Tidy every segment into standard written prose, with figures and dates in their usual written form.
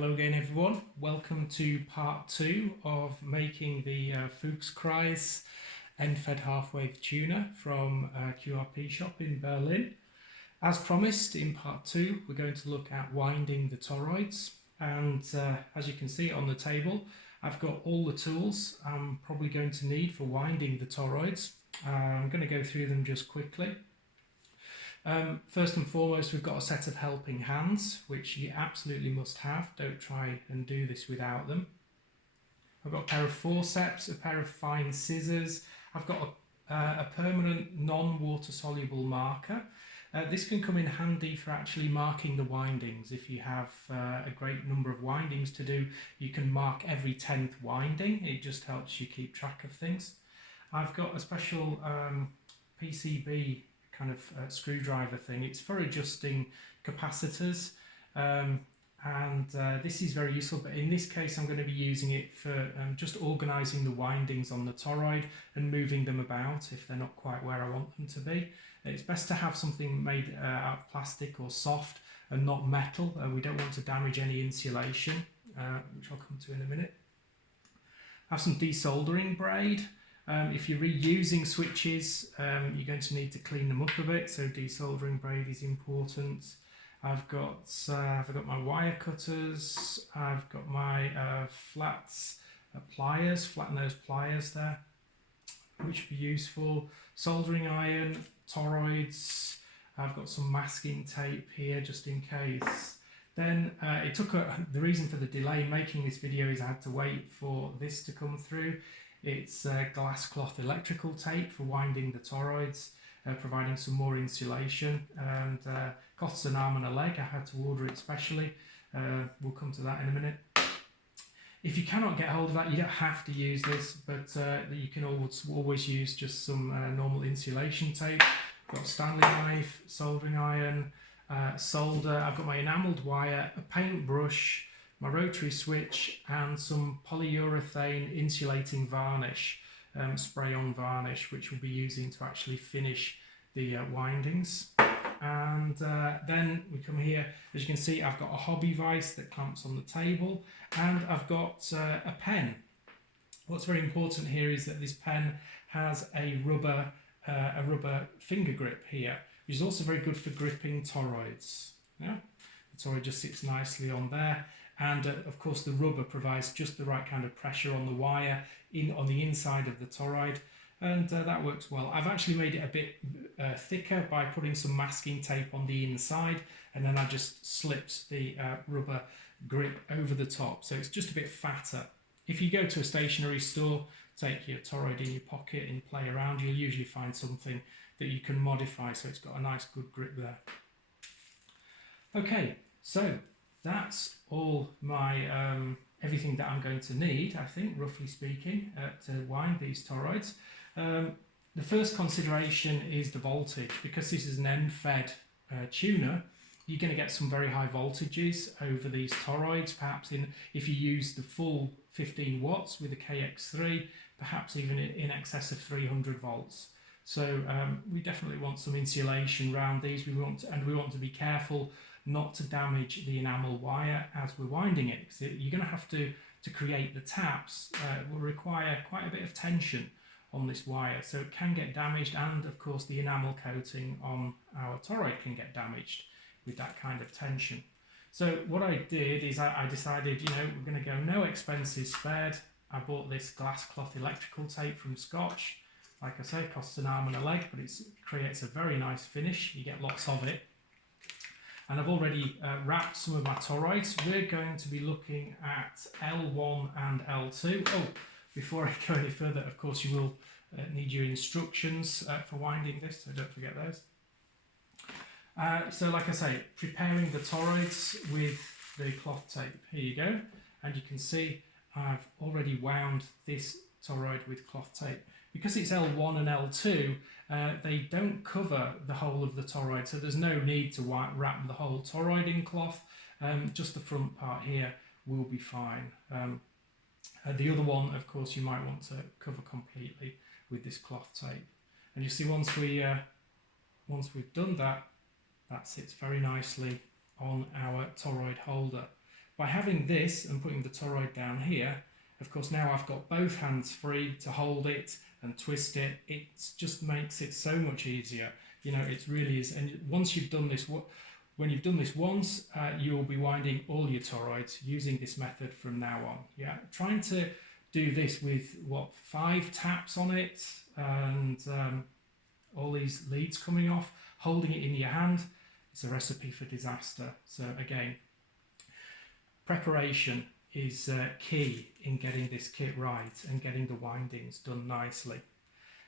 Hello again everyone, welcome to part 2 of making the Fuchskreis end-fed half-wave tuner from QRP shop in Berlin. As promised, in part 2 we're going to look at winding the toroids, and as you can see on the table I've got all the tools I'm probably going to need for winding the toroids. I'm going to go through them just quickly. First and foremost, we've got a set of helping hands, which you absolutely must have. Don't try and do this without them. I've got a pair of forceps, a pair of fine scissors. I've got a permanent non-water soluble marker. This can come in handy for actually marking the windings. If you have a great number of windings to do, you can mark every 10th winding. It just helps you keep track of things. I've got a special PCB kind of screwdriver thing. It's for adjusting capacitors, and this is very useful, but in this case I'm going to be using it for just organising the windings on the toroid and moving them about if they're not quite where I want them to be. It's best to have something made out of plastic or soft and not metal. We don't want to damage any insulation, which I'll come to in a minute. I have some desoldering braid. If you're reusing switches, you're going to need to clean them up a bit, so desoldering braid is important. I've got my wire cutters. I've got my flat nose pliers there, which would be useful. Soldering iron, toroids. I've got some masking tape here just in case. Then the reason for the delay in making this video is I had to wait for this to come through. It's glass cloth electrical tape for winding the toroids, providing some more insulation, and costs an arm and a leg. I had to order it specially. We'll come to that in a minute. If you cannot get hold of that, you don't have to use this, but you can always use just some normal insulation tape. I've got a Stanley knife, soldering iron, solder. I've got my enamelled wire, a paintbrush, my rotary switch, and some polyurethane insulating varnish, spray-on varnish, which we'll be using to actually finish the windings. And then we come here. As you can see, I've got a hobby vise that clamps on the table, and I've got a pen. What's very important here is that this pen has a rubber finger grip here, which is also very good for gripping toroids. Yeah? The toroid just sits nicely on there. And of course the rubber provides just the right kind of pressure on the wire on the inside of the toroid, and that works well. I've actually made it a bit thicker by putting some masking tape on the inside, and then I just slipped the rubber grip over the top, so it's just a bit fatter. If you go to a stationery store, take your toroid in your pocket and play around, you'll usually find something that you can modify so it's got a nice good grip there. Okay, so that's all my everything that I'm going to need, I think, roughly speaking, to wind these toroids. The first consideration is the voltage. Because this is an end-fed tuner, you're going to get some very high voltages over these toroids. Perhaps if you use the full 15 watts with a KX3, perhaps even in excess of 300 volts. So we definitely want some insulation around these. We want to be careful not to damage the enamel wire as we're winding it, because you're going to have to create the taps. Will require quite a bit of tension on this wire, so it can get damaged, and of course the enamel coating on our toroid can get damaged with that kind of tension. So what I did is I decided, we're going to go no expenses spared. I bought this glass cloth electrical tape from Scotch. Like I say, it costs an arm and a leg, but it creates a very nice finish. You get lots of it. And I've already wrapped some of my toroids. We're going to be looking at L1 and L2. Oh, before I go any further, of course, you will need your instructions for winding this, so don't forget those. So like I say, preparing the toroids with the cloth tape. Here you go. And you can see I've already wound this toroid with cloth tape. Because it's L1 and L2, they don't cover the whole of the toroid, so there's no need to wrap the whole toroid in cloth. Just the front part here will be fine. The other one, of course, you might want to cover completely with this cloth tape. And you see, once we've done that, that sits very nicely on our toroid holder. By having this and putting the toroid down here, of course now I've got both hands free to hold it and twist it. It just makes it so much easier. You know, it really is. And once you've done this, when you've done this once, you'll be winding all your toroids using this method from now on. Yeah, trying to do this with, what, 5 taps on it and all these leads coming off, holding it in your hand, it's a recipe for disaster. So again, preparation is key in getting this kit right and getting the windings done nicely.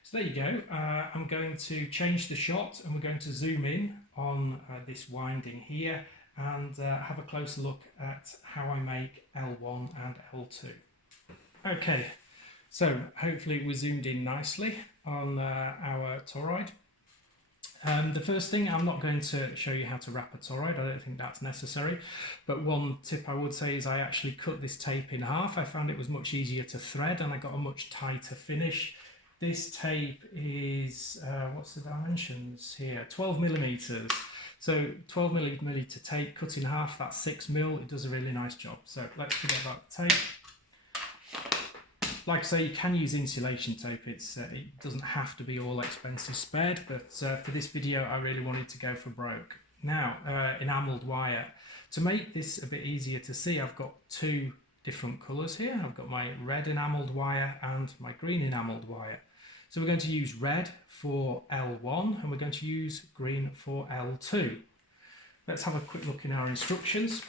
So there you go. I'm going to change the shot and we're going to zoom in on this winding here and have a closer look at how I make L1 and L2. Okay, so hopefully we zoomed in nicely on our toroid. The first thing, I'm not going to show you how to wrap a toroid, I don't think that's necessary, but one tip I would say is I actually cut this tape in half. I found it was much easier to thread and I got a much tighter finish. This tape is, what's the dimensions here? 12 millimeters. So 12 millimeter tape cut in half, that's 6 mil. It does a really nice job. So let's forget about the tape. Like I say, you can use insulation tape. It doesn't have to be all expensive spared, but for this video I really wanted to go for broke. Now, enamelled wire. To make this a bit easier to see, I've got 2 different colours here. I've got my red enamelled wire and my green enamelled wire. So we're going to use red for L1 and we're going to use green for L2. Let's have a quick look in our instructions.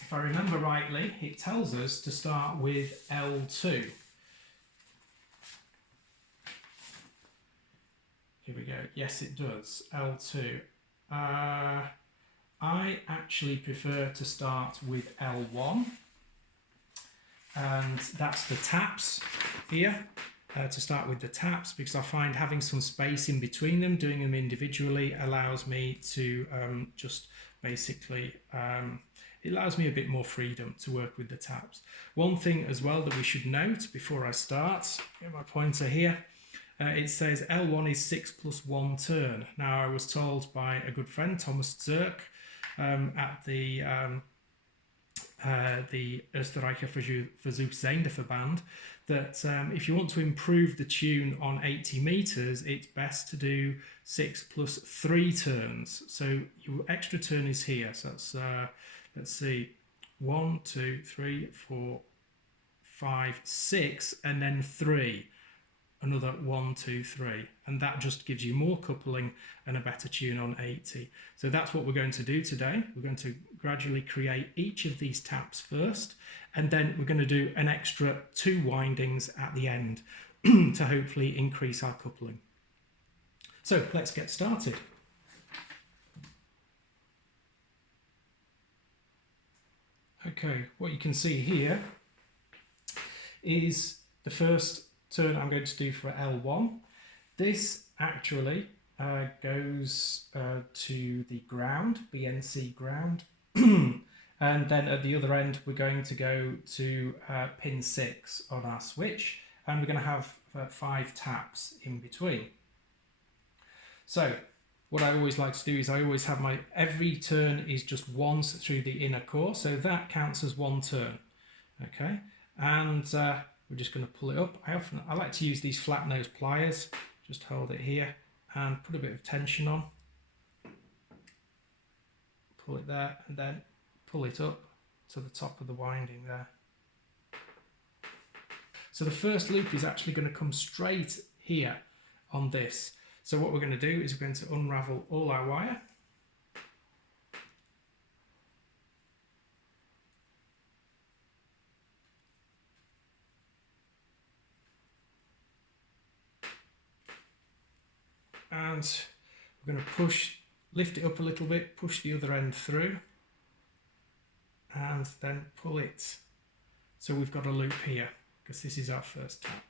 If I remember rightly, it tells us to start with L2. Here we go. Yes, it does. L2. I actually prefer to start with L1, and that's the taps here. To start with the taps, because I find having some space in between them, doing them individually, allows me to just basically it allows me a bit more freedom to work with the taps. One thing as well that we should note before I start, get my pointer here, it says L1 is 6 + 1 turn. Now I was told by a good friend, Thomas Zirk, at the Österreicher Versuchssendeverband, that if you want to improve the tune on 80 meters, it's best to do 6 + 3 turns. So your extra turn is here. So that's let's see, 1, 2, 3, 4, 5, 6, and then 3. Another 1, 2, 3, and that just gives you more coupling and a better tune on 80. So that's what we're going to do today. We're going to gradually create each of these taps first, and then we're going to do an extra 2 windings at the end to hopefully increase our coupling. So let's get started. Okay, what you can see here is the first turn I'm going to do for L1. This actually goes to the ground, BNC ground, and then at the other end we're going to go to pin 6 on our switch, and we're going to have 5 taps in between. So what I always like to do is I always have every turn is just once through the inner core, so that counts as 1 turn. Okay, and we're just going to pull it up. I like to use these flat nose pliers. Just hold it here and put a bit of tension on. Pull it there and then pull it up to the top of the winding there. So the first loop is actually going to come straight here on this. So what we're going to do is we're going to unravel all our wire. And we're going to lift it up a little bit, push the other end through, and then pull it. So we've got a loop here, because this is our first tap.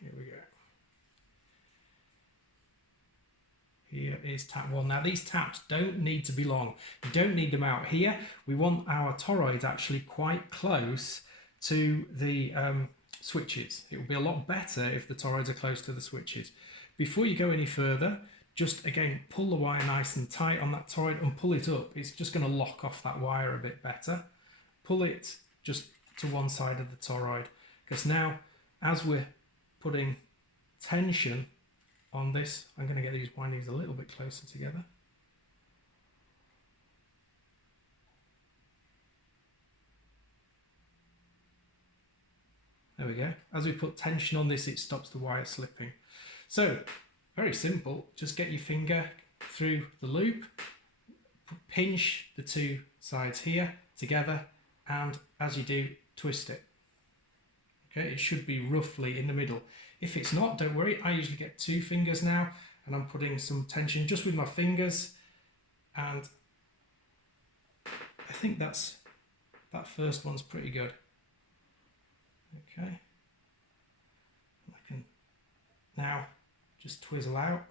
Here we go. Here is tap 1. Now these taps don't need to be long. You don't need them out here. We want our toroids actually quite close to the switches. It will be a lot better if the toroids are close to the switches. Before you go any further, just again pull the wire nice and tight on that toroid and pull it up. It's just going to lock off that wire a bit better. pull it just to one side of the toroid, because now as we're putting tension on this, I'm going to get these windings a little bit closer together. There we go. As we put tension on this, it stops the wire slipping. So, very simple. Just get your finger through the loop, pinch the two sides here together, and as you do, twist it. Okay, it should be roughly in the middle. If it's not, don't worry. I usually get 2 fingers now, and I'm putting some tension just with my fingers, and I think that first one's pretty good. Okay, I can now just twizzle out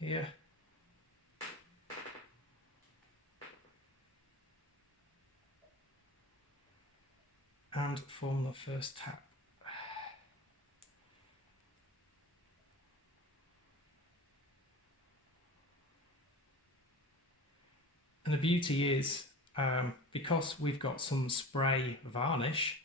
here. And form the first tap. And the beauty is, because we've got some spray varnish,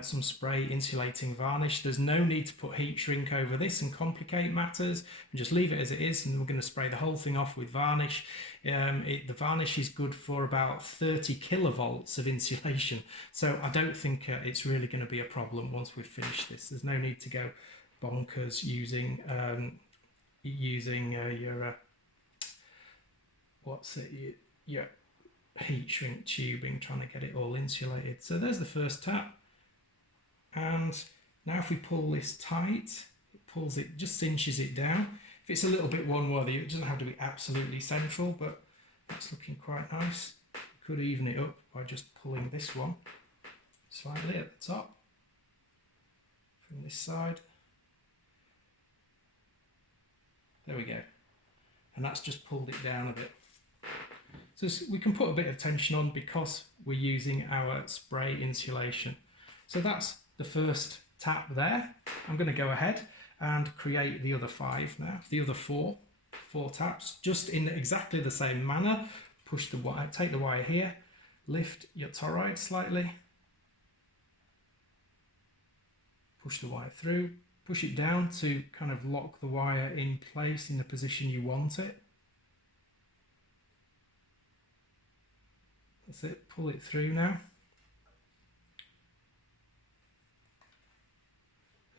some spray insulating varnish, there's no need to put heat shrink over this and complicate matters, and just leave it as it is, and we're going to spray the whole thing off with varnish. The varnish is good for about 30 kilovolts of insulation, so I don't think it's really going to be a problem once we've finished this. There's no need to go bonkers using your your heat shrink tubing, trying to get it all insulated. So there's the first tap, and now if we pull this tight, it pulls it, just cinches it down. If it's a little bit one-way, it doesn't have to be absolutely central, but that's looking quite nice. You could even it up by just pulling this one slightly at the top from this side. There we go, and that's just pulled it down a bit. So we can put a bit of tension on because we're using our spray insulation. So that's the first tap there. I'm going to go ahead and create the other 5 now, the other 4 taps, just in exactly the same manner. Push the wire, take the wire here, lift your toroid slightly, push the wire through, push it down to kind of lock the wire in place in the position you want it. That's it, pull it through now.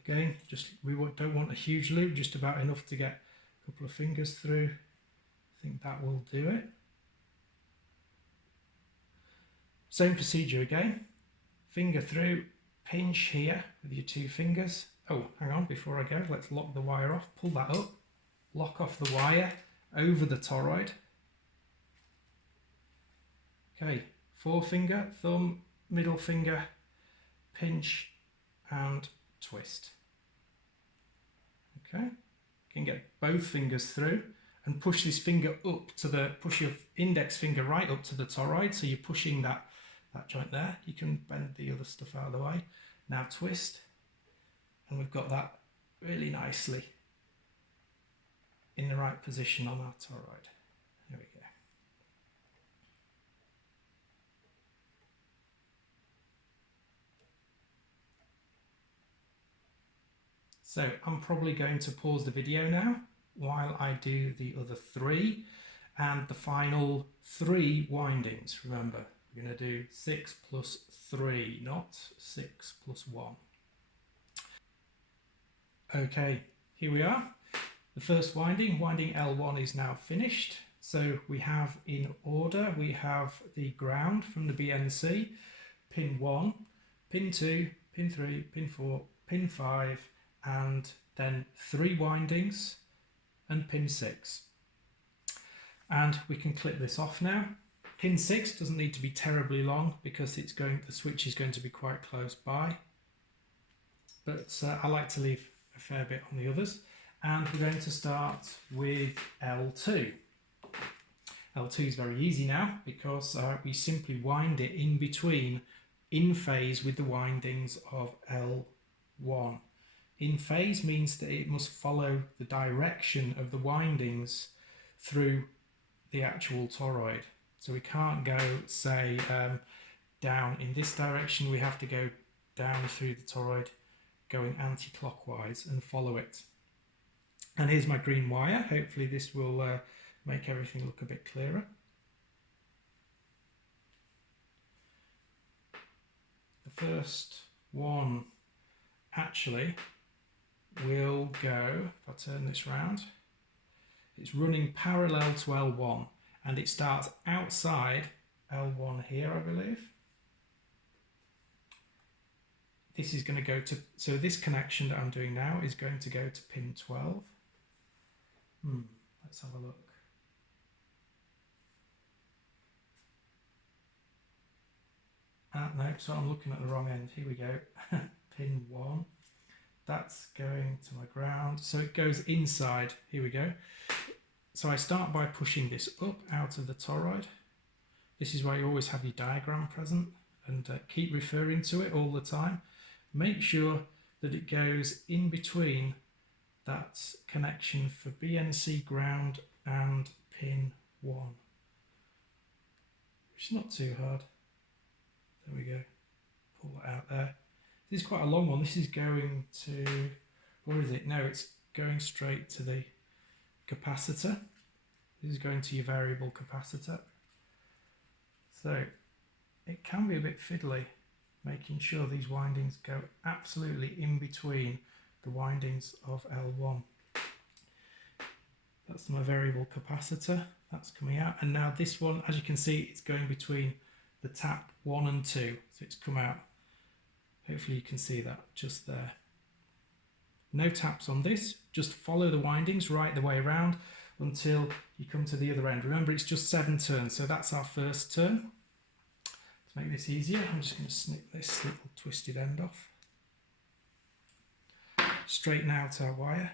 Again, we don't want a huge loop, just about enough to get a couple of fingers through. I think that will do it. Same procedure again, finger through, pinch here with your 2 fingers. Oh, hang on, before I go, let's lock the wire off, pull that up, lock off the wire over the toroid. Okay, forefinger, thumb, middle finger, pinch and twist. Okay, you can get both fingers through and push this finger up to push your index finger right up to the toroid, so you're pushing that joint there. You can bend the other stuff out of the way. Now twist, and we've got that really nicely in the right position on our toroid. There we go. So I'm probably going to pause the video now while I do the other 3 and the final 3 windings. Remember, we're going to do 6 plus 3, not 6 plus 1. Okay, here we are. The first winding L1 is now finished. So we have in order, we have the ground from the BNC, pin 1, pin 2, pin 3, pin 4, pin 5, and then 3 windings and pin 6. And we can clip this off now. Pin 6 doesn't need to be terribly long because the switch is going to be quite close by. But I like to leave a fair bit on the others. And we're going to start with L2. L2 is very easy now because we simply wind it in between, in phase with the windings of L1. In phase means that it must follow the direction of the windings through the actual toroid. So we can't go, say, down in this direction. We have to go down through the toroid, going anti-clockwise and follow it. And here's my green wire. Hopefully this will make everything look a bit clearer. The first one actually will go, if I turn this round, it's running parallel to L1 and it starts outside L1 here, I believe. This is going to go to, so this connection that I'm doing now is going to go to pin 12. Let's have a look. No, so I'm looking at the wrong end. Here we go. Pin 1. That's going to my ground. So it goes inside. Here we go. So I start by pushing this up out of the toroid. This is why you always have your diagram present and keep referring to it all the time. Make sure that it goes in between that connection for BNC ground and pin 1. It's not too hard. There we go. Pull that out there. This is quite a long one. This is going to, what is it? No, it's going straight to the capacitor. This is going to your variable capacitor. So it can be a bit fiddly, making sure these windings go absolutely in between the windings of L1. That's my variable capacitor. That's coming out. And now this one, as you can see, it's going between the tap 1 and 2. So it's come out. Hopefully you can see that just there. No taps on this. Just follow the windings right the way around until you come to the other end. Remember, it's just 7 turns. So that's our first turn. To make this easier, I'm just going to snip this little twisted end off. Straighten out our wire.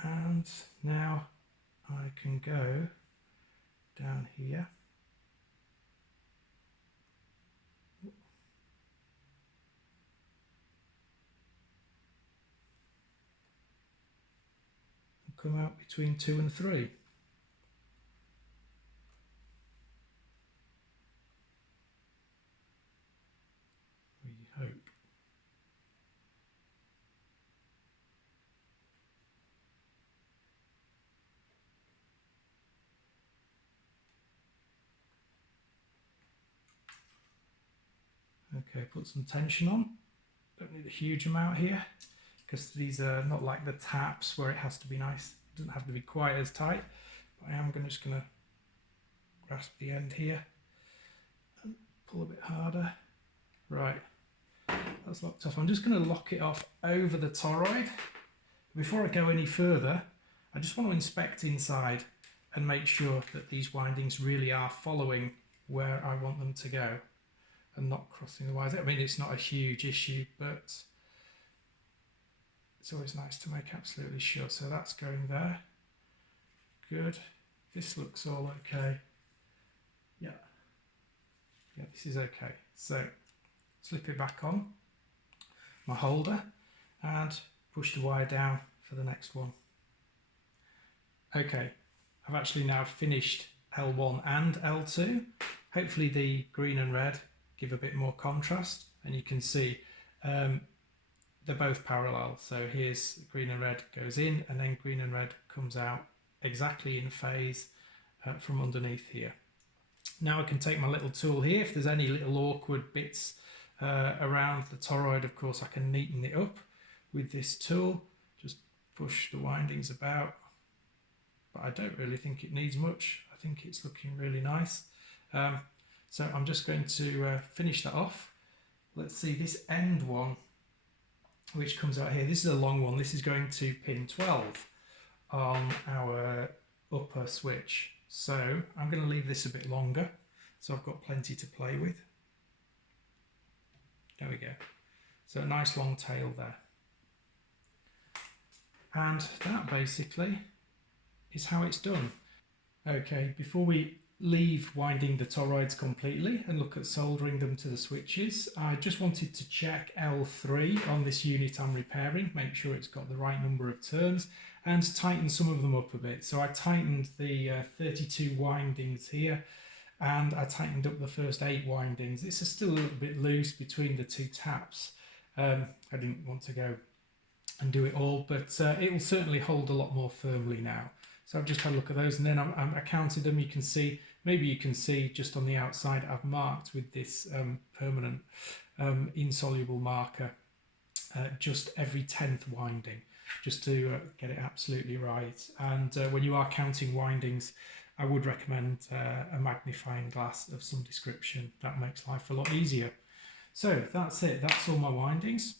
And now I can go down here. And come out between 2 and 3. We hope. Okay, put some tension on. Don't need a huge amount here because these are not like the taps where it has to be nice. It doesn't have to be quite as tight. But I am just going to grasp the end here and pull a bit harder. Right, that's locked off. I'm just going to lock it off over the toroid. Before I go any further, I just want to inspect inside and make sure that these windings really are following where I want them to go and not crossing the wires. I mean, it's not a huge issue, but it's always nice to make absolutely sure. So that's going there. Good. This looks all okay. Yeah, this is okay. So slip it back on my holder and push the wire down for the next one. Okay, I've actually now finished L1 and L2. Hopefully the green and red give a bit more contrast, and you can see they're both parallel. So here's green and red goes in, and then green and red comes out exactly in phase from underneath here. Now I can take my little tool here. If there's any little awkward bits around the toroid, of course I can neaten it up with this tool. Just push the windings about, but I don't really think it needs much. I think it's looking really nice. So I'm just going to finish that off. Let's see this end one, which comes out here. This is a long one. This is going to pin 12 on our upper switch. So I'm going to leave this a bit longer, so I've got plenty to play with. There we go. So a nice long tail there. And that basically is how it's done. Okay, before we leave winding the toroids completely and look at soldering them to the switches. I just wanted to check L3 on this unit I'm repairing, make sure it's got the right number of turns, and tighten some of them up a bit. So I tightened the 32 windings here, and I tightened up the first 8 windings. This is still a little bit loose between the 2 taps. I didn't want to go and do it all, but it will certainly hold a lot more firmly now. So I've just had a look at those, and then I counted them. You can see, maybe you can see just on the outside, I've marked with this permanent insoluble marker just every 10th winding, just to get it absolutely right. And when you are counting windings, I would recommend a magnifying glass of some description. That makes life a lot easier. So that's it, that's all my windings.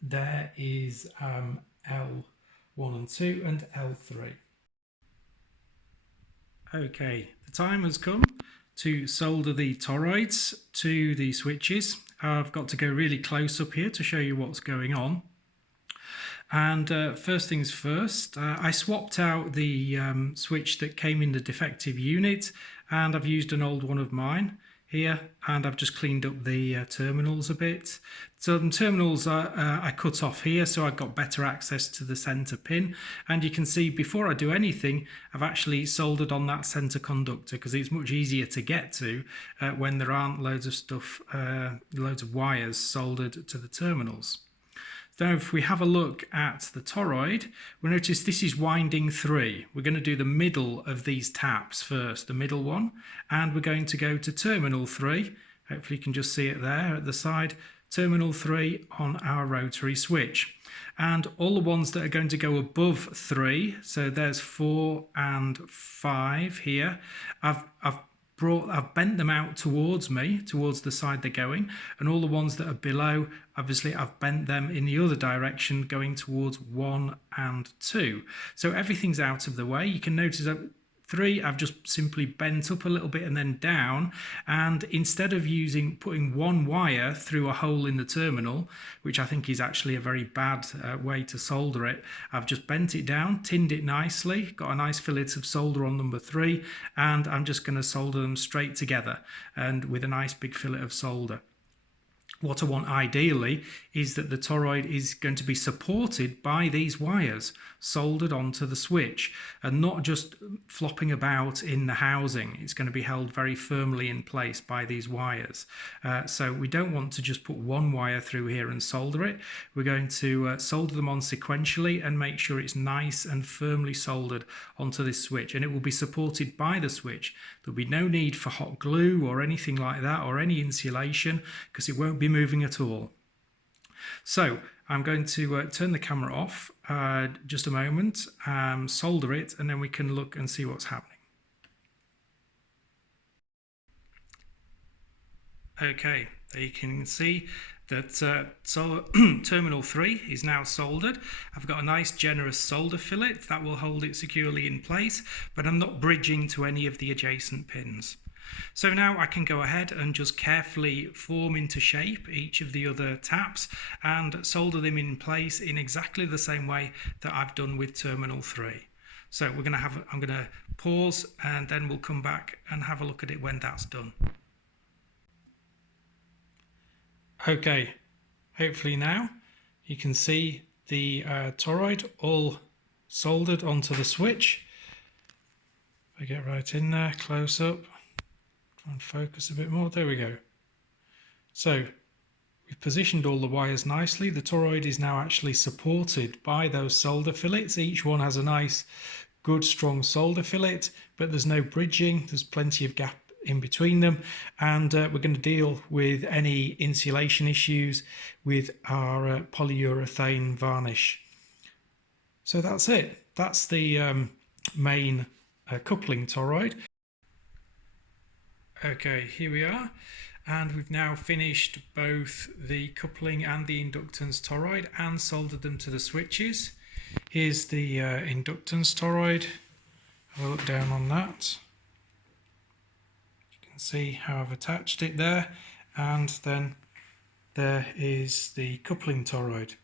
There is L1 and 2 and L3. Okay, the time has come to solder the toroids to the switches. I've got to go really close up here to show you what's going on. And first things first, I swapped out the switch that came in the defective unit, and I've used an old one of mine here, and I've just cleaned up the terminals a bit. So the terminals I cut off here, so I've got better access to the center pin. And you can see before I do anything, I've actually soldered on that center conductor, because it's much easier to get to when there aren't loads of stuff, loads of wires soldered to the terminals. Now, if we have a look at the toroid, we'll notice this is winding 3. We're going to do the middle of these taps first, the middle one, and we're going to go to terminal 3. Hopefully you can just see it there at the side. Terminal 3 on our rotary switch. And all the ones that are going to go above 3, so there's 4 and 5 here, I've bent them out towards me, towards the side they're going, and all the ones that are below, obviously I've bent them in the other direction, going towards 1 and 2. So everything's out of the way. You can notice that 3 I've just simply bent up a little bit and then down, and instead of putting one wire through a hole in the terminal, which I think is actually a very bad way to solder it, I've just bent it down, tinned it nicely, got a nice fillet of solder on number 3, and I'm just going to solder them straight together and with a nice big fillet of solder. What I want ideally is that the toroid is going to be supported by these wires soldered onto the switch and not just flopping about in the housing. It's going to be held very firmly in place by these wires. So we don't want to just put one wire through here and solder it. We're going to solder them on sequentially and make sure it's nice and firmly soldered onto this switch, and it will be supported by the switch. There'll be no need for hot glue or anything like that, or any insulation, because it won't be moving at all. So I'm going to turn the camera off just a moment, solder it, and then we can look and see what's happening. Okay, there you can see that terminal 3 is now soldered. I've got a nice generous solder fillet that will hold it securely in place, but I'm not bridging to any of the adjacent pins. So now I can go ahead and just carefully form into shape each of the other taps and solder them in place in exactly the same way that I've done with terminal 3. So I'm going to pause, and then we'll come back and have a look at it when that's done. Okay, hopefully now you can see the toroid all soldered onto the switch. If I get right in there, close up, try and focus a bit more, there we go. So we've positioned all the wires nicely. The toroid is now actually supported by those solder fillets. Each one has a nice, good, strong solder fillet, but there's no bridging, there's plenty of gap in between them, and we're going to deal with any insulation issues with our polyurethane varnish. So that's it. That's the main coupling toroid. Okay, here we are, and we've now finished both the coupling and the inductance toroid and soldered them to the switches. Here's the inductance toroid. Have a look down on that. See how I've attached it there, and then there is the coupling toroid.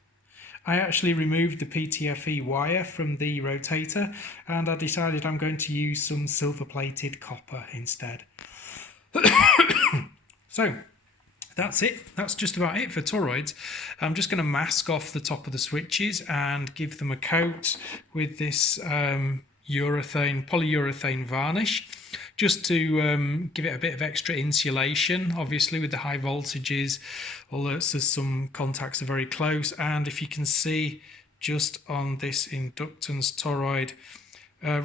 I actually removed the PTFE wire from the rotator, and I decided I'm going to use some silver plated copper instead. So that's it. That's just about it for toroids. I'm just going to mask off the top of the switches and give them a coat with this polyurethane varnish, just to give it a bit of extra insulation. Obviously with the high voltages, although some contacts are very close, and if you can see just on this inductance toroid,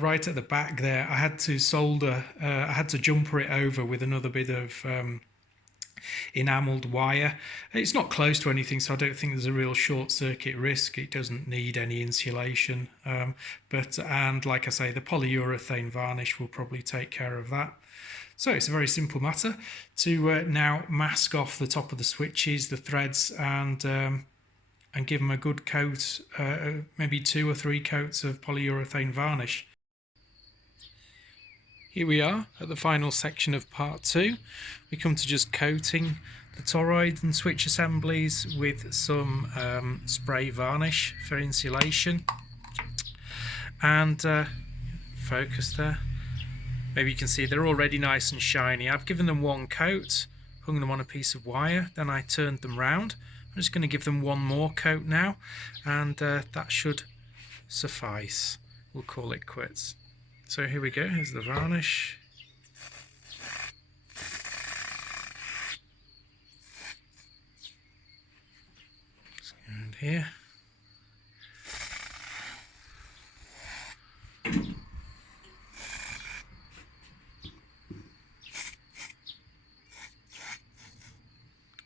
right at the back there, I had to jumper it over with another bit of enamelled wire. It's not close to anything, so I don't think there's a real short circuit risk. It doesn't need any insulation, and like I say, the polyurethane varnish will probably take care of that. So it's a very simple matter to now mask off the top of the switches, the threads, and give them a good coat, maybe 2 or 3 coats of polyurethane varnish. Here we are at the final section of part 2. We come to just coating the toroid and switch assemblies with some spray varnish for insulation. And focus there. Maybe you can see they're already nice and shiny. I've given them 1 coat, hung them on a piece of wire, then I turned them round. I'm just going to give them 1 more coat now, and that should suffice. We'll call it quits. So here we go, here's the varnish. Let's go around here.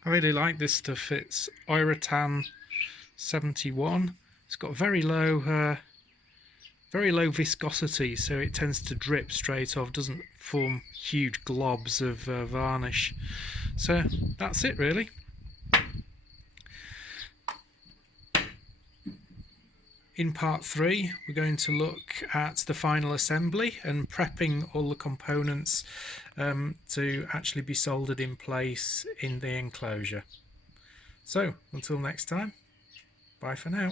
I really like this stuff. It's Iratan 71. It's got very low viscosity, so it tends to drip straight off, doesn't form huge globs of varnish. So that's it really. In part 3 we're going to look at the final assembly and prepping all the components to actually be soldered in place in the enclosure. So until next time, bye for now.